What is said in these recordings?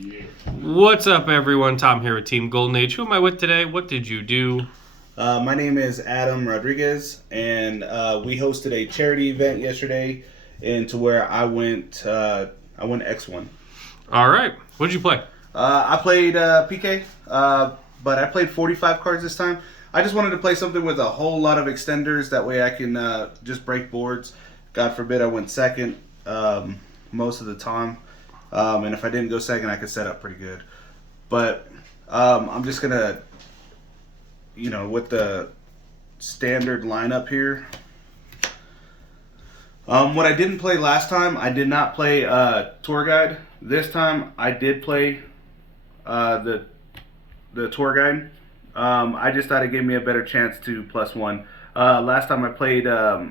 Yeah. What's up, everyone? Tom here with Team Golden Age. Who am I with today? What did you do? My name is Adam Rodriguez, and we hosted a charity event yesterday, into where I went X1. All right. What did you play? I played PK, but I played 45 cards this time. I just wanted to play something with a whole lot of extenders. That way I can just break boards. God forbid I went second most of the time. And if I didn't go second, I could set up pretty good. But I'm just going to, with the standard lineup here. What I didn't play last time, I did not play Tour Guide. This time, I did play the Tour Guide. I just thought it gave me a better chance to +1. Last time I played, well,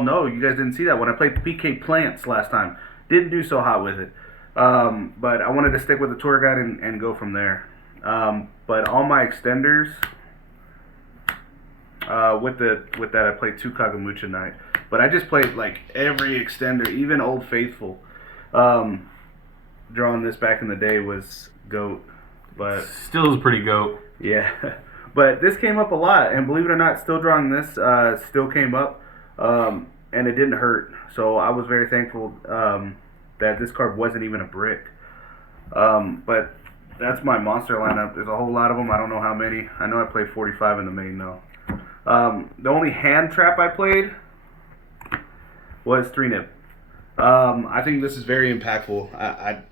no, you guys didn't see that. When I played PK Plants last time, didn't do so hot with it. But I wanted to stick with the Tour Guide and go from there. But all my extenders, with that, I played 2 Kagamucha Knight. But I just played like every extender, even Old Faithful. Drawing this back in the day was GOAT. But Still is pretty goat. yeah. But this came up a lot, and believe it or not, still drawing this still came up, and it didn't hurt. So I was very thankful that this card wasn't even a brick. But that's my monster lineup. There's a whole lot of them. I don't know how many. I know I played 45 in the main, though. The only hand trap I played was 3-nib. I think this is very impactful.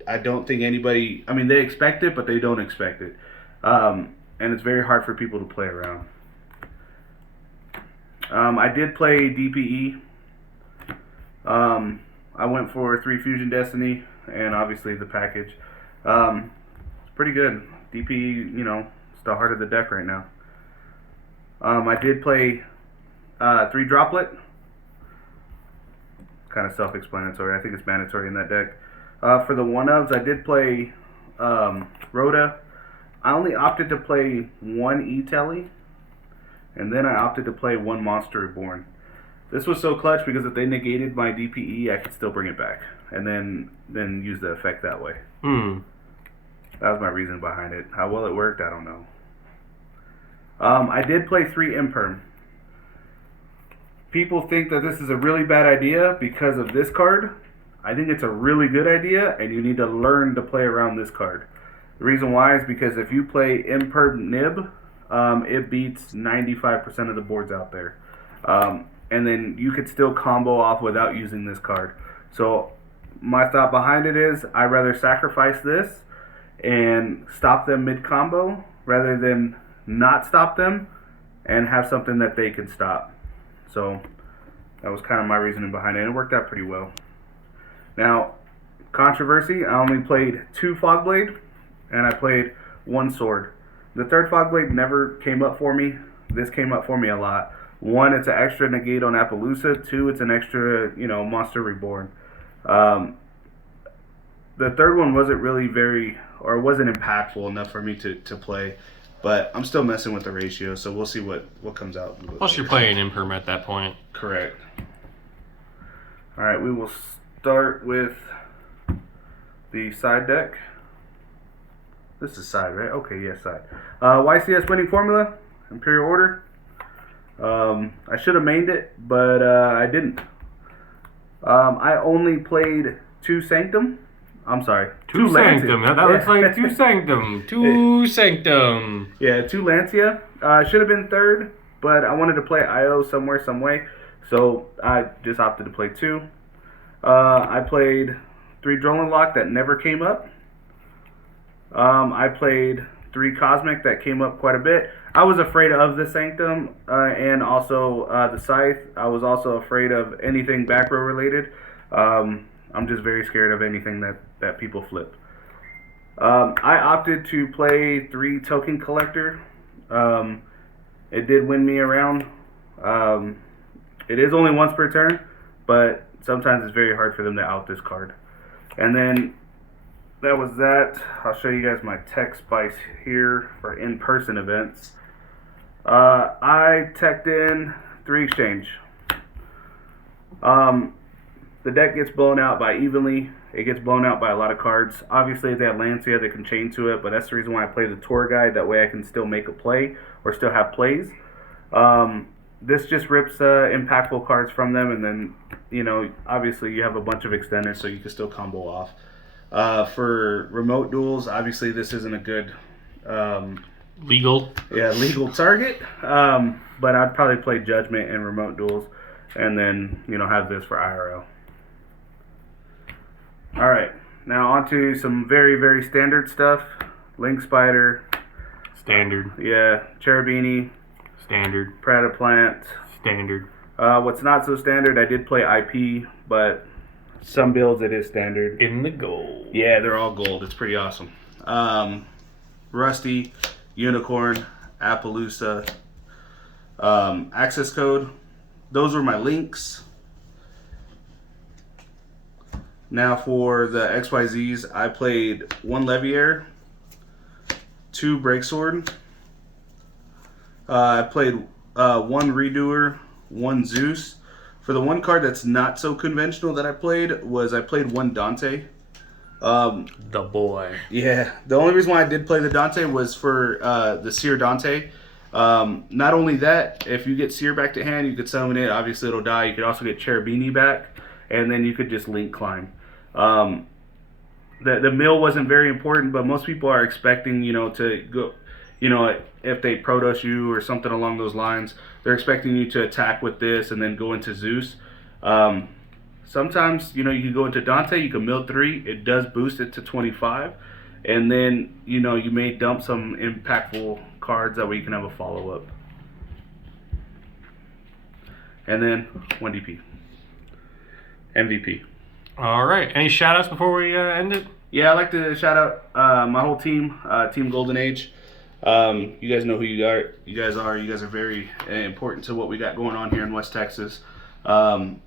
I don't think anybody... I mean, they expect it, but they don't expect it. And it's very hard for people to play around. I did play DPE. I went for 3 Fusion Destiny, and obviously the package. It's pretty good. DPE, it's the heart of the deck right now. I did play 3 Droplet. Kind of self-explanatory. I think it's mandatory in that deck. For the 1-ofs, I did play Rhoda. I only opted to play 1 E-Telly, and then I opted to play 1 Monster Reborn. This was so clutch because if they negated my DPE, I could still bring it back, and then use the effect that way. That was my reason behind it. How well it worked, I don't know. I did play 3 Imperm. People think that this is a really bad idea because of this card. I think it's a really good idea, and you need to learn to play around this card. The reason why is because if you play Imperm Nib, it beats 95% of the boards out there. And then you could still combo off without using this card. So my thought behind it is I'd rather sacrifice this and stop them mid-combo rather than not stop them and have something that they can stop. So that was kind of my reasoning behind it, and it worked out pretty well. Now, controversy, I only played 2 Fogblade, and I played 1 Sword. The 3rd Fogblade never came up for me. This came up for me a lot. 1, it's an extra negate on Appaloosa. 2, it's an extra, Monster Reborn. The 3rd one wasn't really wasn't impactful enough for me to play. But I'm still messing with the ratio, so we'll see what comes out. Plus, you're playing Imperm at that point. Correct. All right, we will start with the side deck. This is side, right? Okay, yes, side. YCS winning formula, Imperial Order. I should have mained it, but I didn't. I only played 2 Sanctum. I'm sorry. 2 Sanctum. That looks like 2 Sanctum. 2 Sanctum. Yeah, 2 Lancia. Should have been 3rd, but I wanted to play IO somewhere, some way. So I just opted to play 2. I played 3 Drolan Lock that never came up. I played 3 Cosmic that came up quite a bit. I was afraid of the Sanctum and also the Scythe. I was also afraid of anything back row related. I'm just very scared of anything that people flip. I opted to play 3 Token Collector. It did win me around. It is only once per turn, but sometimes it's very hard for them to out this card. And then that was that. I'll show you guys my tech spice here for in-person events. I teched in 3 exchange. The deck gets blown out by evenly It gets blown out by a lot of cards. Obviously, if they have Lancia, they can chain to it, but that's the reason why I play the tour guide. That way I can still make a play or still have plays. This just rips impactful cards from them, and then, obviously you have a bunch of extenders, so you can still combo off. For remote duels, obviously this isn't a good legal target, but I'd probably play Judgment in remote duels, and then have this for IRL. All right, now on to some very, very standard stuff. Link Spider, standard. Cherubini, Standard. Plant. Standard. What's not so standard, I did play IP, but some builds it is standard. In the gold. Yeah, they're all gold. It's pretty awesome. Rusty, Unicorn, Appaloosa, Access Code. Those were my links. Now for the XYZs, I played 1 Leviair, 2 Breaksword. I played 1 Redoer, 1 Zeus. For the one card that's not so conventional that I played 1 Dante. The boy. Yeah, the only reason why I did play the Dante was for the Seer Dante. Not only that, if you get Seer back to hand, you could summon it. Obviously, it'll die. You could also get Cherubini back, and then you could just link climb. The mill wasn't very important, but most people are expecting, to go, if they Protoss you or something along those lines, they're expecting you to attack with this and then go into Zeus. Sometimes, you can go into Dante, you can mill 3, it does boost it to 25, and then, you may dump some impactful cards, that way you can have a follow-up. And then 1 DP. MVP. All right. Any shout-outs before we end it? Yeah, I'd like to shout out my whole team, Team Golden Age. You guys know who you guys are. You guys are very important to what we got going on here in West Texas. And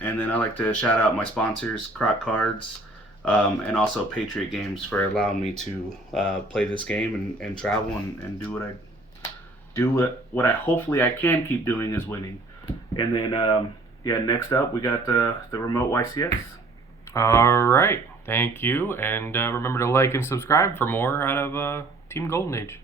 then I'd like to shout out my sponsors, Croc Cards, and also Patriot Games, for allowing me to play this game and travel and do what I hopefully I can keep doing, is winning. And then next up we got the remote YCS. All right. Thank you. And remember to like and subscribe for more out of Team Golden Age.